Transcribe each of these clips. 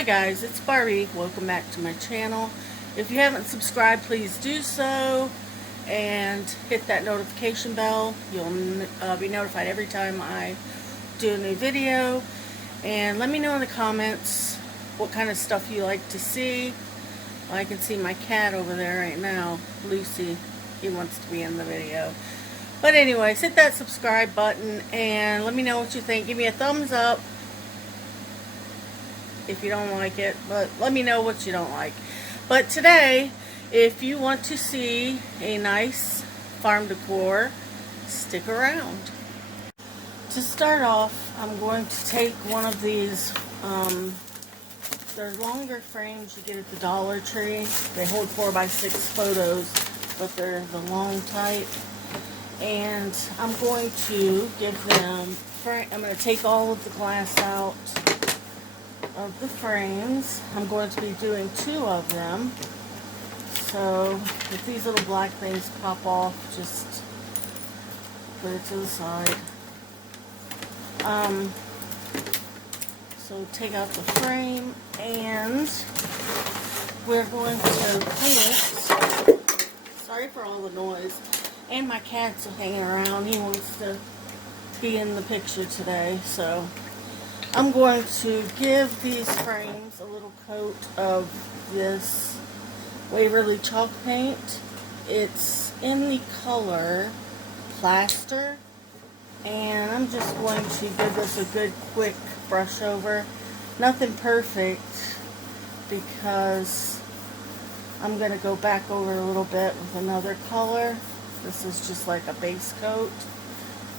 Hi guys, it's Barbie. Welcome back to my channel. If you haven't subscribed, please do so and hit that notification bell. You'll be notified every time I do a new video. And let me know in the comments what kind of stuff you like to see. I can see my cat over there right now, Lucy. He wants to be in the video. But anyways, hit that subscribe button and let me know what you think. Give me a thumbs up if you don't like it, but let me know what you don't like. But today, if you want to see a nice farm decor, stick around. To start off, I'm going to take one of these, they're longer frames you get at the Dollar Tree. They hold 4x6 photos, but they're the long type. And I'm going to give them, I'm going to take all of the glass out of the frames. I'm going to be doing 2 of them. So if these little black things pop off, just put it to the side. So take out the frame and we're going to paint. Sorry for all the noise. And my cat's hanging around. He wants to be in the picture today, so I'm going to give these frames a little coat of this Waverly chalk paint. It's in the color Plaster, and I'm just going to give this a good quick brush over. Nothing perfect because I'm going to go back over a little bit with another color. This is just like a base coat.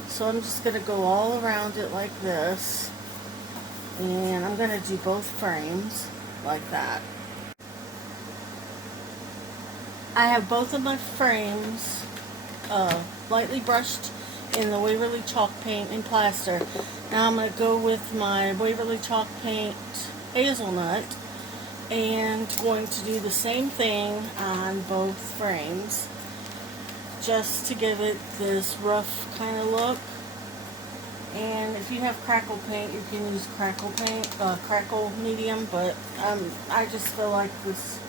So I'm just going to go all around it like this. And I'm going to do both frames like that. I have both of my frames lightly brushed in the Waverly chalk paint and plaster. Now I'm going to go with my Waverly chalk paint hazelnut and going to do the same thing on both frames just to give it this rough kind of look. And if you have crackle paint, you can use crackle paint, crackle medium, but I just feel like this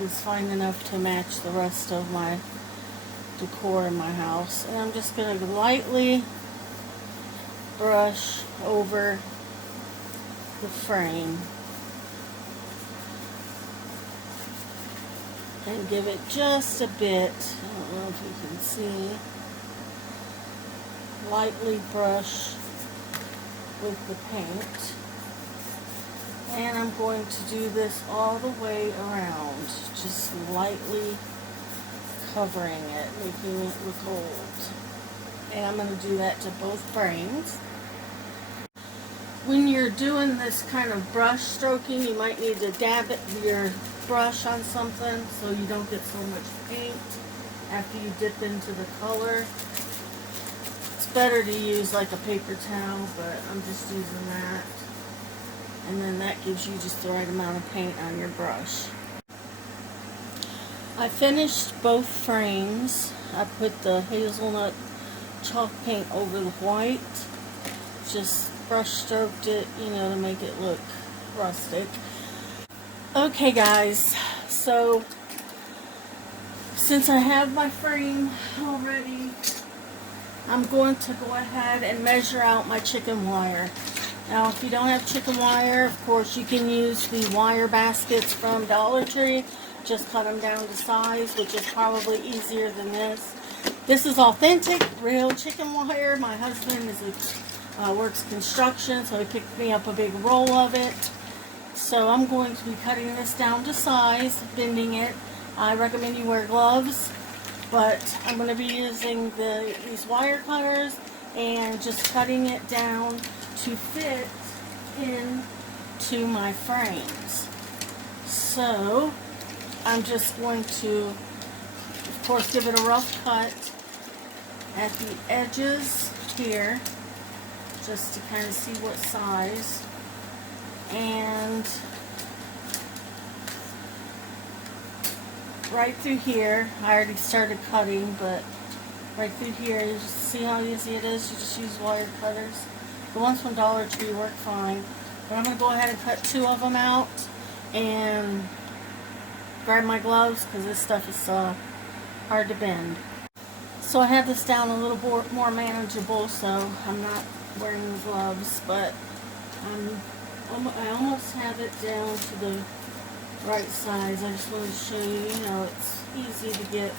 is fine enough to match the rest of my decor in my house. And I'm just going to lightly brush over the frame and give it just a bit, I don't know if you can see, lightly brush with the paint. And I'm going to do this all the way around, just lightly covering it, making it look old. And I'm going to do that to both frames. When you're doing this kind of brush stroking, you might need to dab your brush on something so you don't get so much paint after you dip into the color. It's better to use like a paper towel, but I'm just using that. And then that gives you just the right amount of paint on your brush. I finished both frames. I put the hazelnut chalk paint over the white. Just brush stroked it, you know, to make it look rustic. Okay guys, so since I have my frame already, I'm going to go ahead and measure out my chicken wire. Now if you don't have chicken wire, of course you can use the wire baskets from Dollar Tree. Just cut them down to size, which is probably easier than this. This is authentic, real chicken wire. My husband works construction, so he picked me up a big roll of it. So I'm going to be cutting this down to size, bending it. I recommend you wear gloves, but I'm going to be using these wire cutters and just cutting it down to fit into my frames. So I'm just going to, of course, give it a rough cut at the edges here, just to kind of see what size. And right through here, I already started cutting, but right through here, you just see how easy it is. You just use wire cutters. The ones from Dollar Tree work fine. But I'm going to go ahead and cut 2 of them out. and grab my gloves because this stuff is hard to bend. So I have this down a little more manageable, so I'm not wearing the gloves, but I almost have it down to the right size. I just wanted to show you, it's easy to get.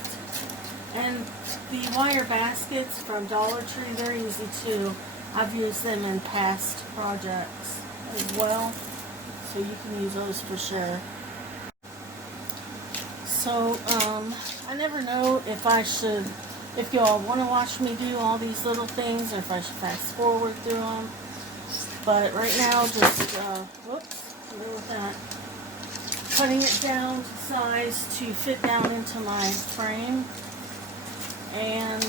And the wire baskets from Dollar Tree, they're easy too. I've used them in past projects as well, so you can use those for sure. So, I never know if y'all want to watch me do all these little things, or if I should fast forward through them. But right now, just, whoops, with that. Cutting it down to size to fit down into my frame, and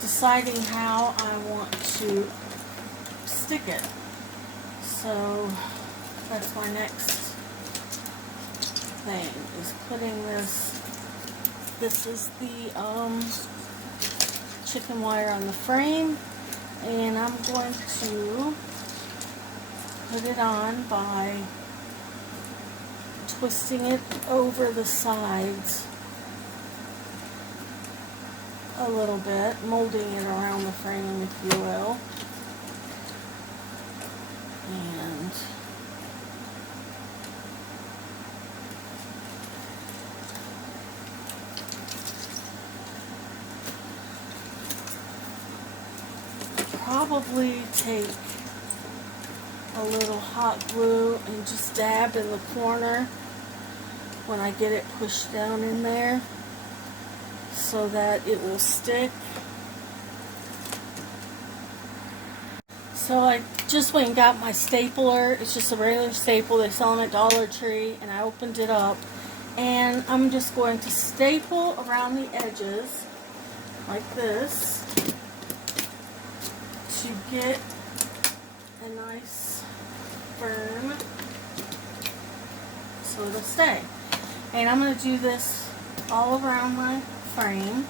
deciding how I want to stick it. So that's my next thing, is putting this. This is the chicken wire on the frame, and I'm going to put it on by twisting it over the sides a little bit, molding it around the frame, if you will. And probably take a little hot glue and just dab in the corner when I get it pushed down in there, so that it will stick. So I just went and got my stapler. It's just a regular staple. They sell them at Dollar Tree, and I opened it up, and I'm just going to staple around the edges like this to get a nice firm, so it'll stay. And I'm going to do this all around my frame,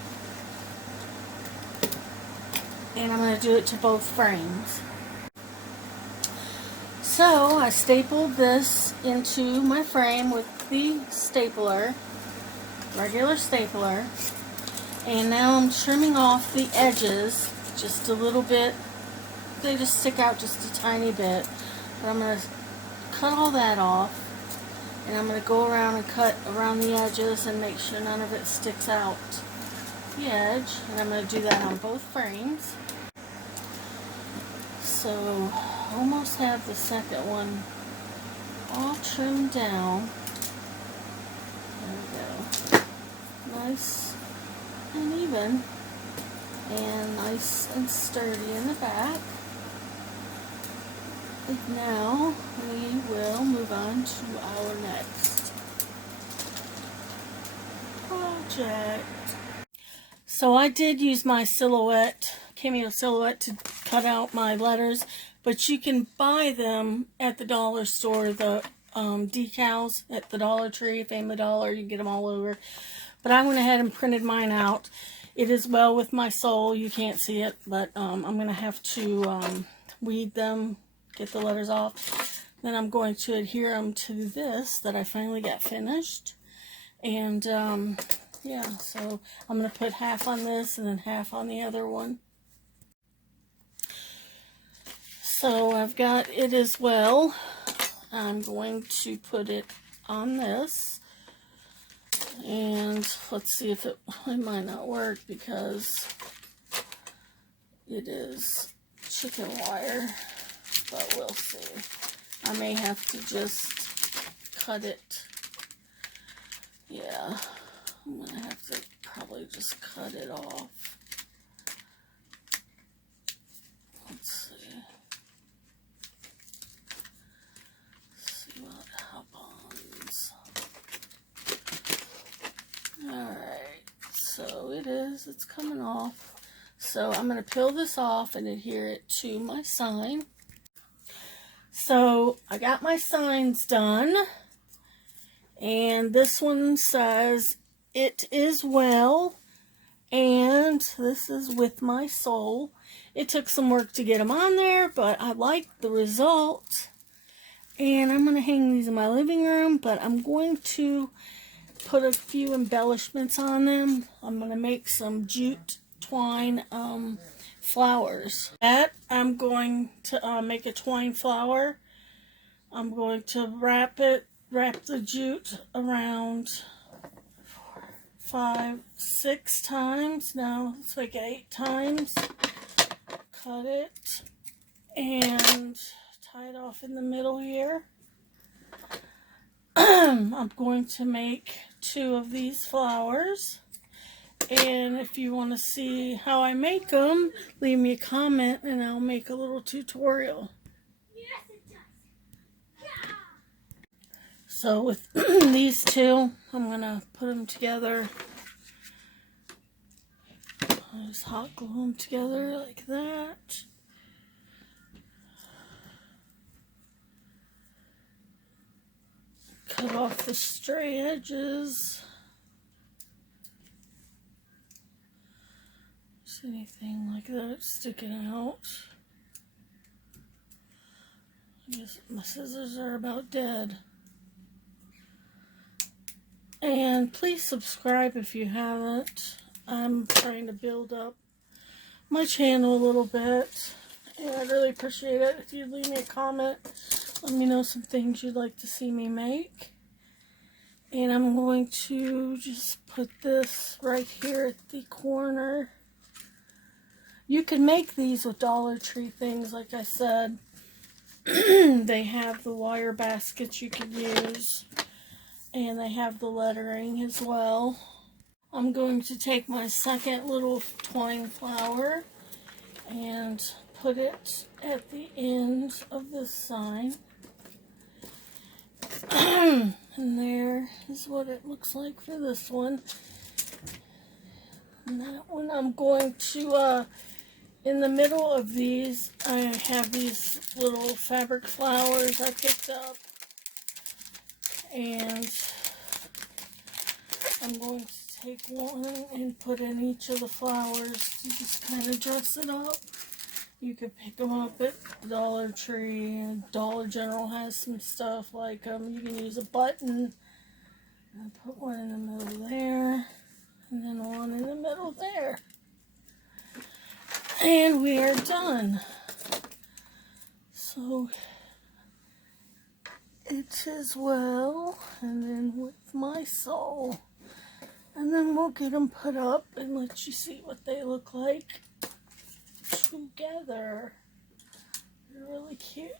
and I'm going to do it to both frames. So I stapled this into my frame with the stapler, regular stapler, and now I'm trimming off the edges just a little bit. They just stick out just a tiny bit, but I'm going to cut all that off, and I'm going to go around and cut around the edges and make sure none of it sticks out the edge, and I'm going to do that on both frames. So almost have the second one all trimmed down. There we go. Nice and even, and nice and sturdy in the back. And now we will move on to our next project. So I did use my cameo silhouette to cut out my letters, but you can buy them at the dollar store, the decals at the Dollar Tree, Family Dollar. You can get them all over. But I went ahead and printed mine out. It is well with my soul. You can't see it, but I'm going to have to weed them, get the letters off. Then I'm going to adhere them to this that I finally got finished. And yeah, so I'm going to put half on this and then half on the other one. So I've got it as well. I'm going to put it on this. And let's see if it might not work because it is chicken wire, but we'll see. I may have to just cut it. Yeah, I'm going to have to probably just cut it off. Let's see. See what happens. Alright, so it's coming off. So I'm going to peel this off and adhere it to my sign. So I got my signs done. And this one says, "It is well." And this is "With my soul." It took some work to get them on there, but I like the result. And I'm going to hang these in my living room, but I'm going to put a few embellishments on them. I'm going to make some jute twine flowers. I'm going to make a twine flower. I'm going to wrap the jute around 5, 6 times. Now let's make it 8 times. Cut it and tie it off in the middle here. I'm going to make 2 of these flowers. And if you want to see how I make them, leave me a comment and I'll make a little tutorial. Yes, it does. Yeah. So with these 2, I'm going to put them together. I'll just hot glue them together like that. Cut off the stray edges. Just anything like that sticking out. I guess my scissors are about dead. And please subscribe if you haven't. I'm trying to build up my channel a little bit. And I'd really appreciate it if you'd leave me a comment. Let me know some things you'd like to see me make. And I'm going to just put this right here at the corner. You can make these with Dollar Tree things, like I said. They have the wire baskets you can use. And they have the lettering as well. I'm going to take my second little twine flower and put it at the end of this sign. And there is what it looks like for this one. And that one I'm going to, in the middle of these, I have these little fabric flowers I picked up. And I'm going to take one and put in each of the flowers to just kind of dress it up. You could pick them up at Dollar Tree, and Dollar General has some stuff like you can use a button. And put one in the middle there, and then one in the middle there. And we are done. So it is well, and then with my soul. And then we'll get them put up and let you see what they look like together. They're really cute.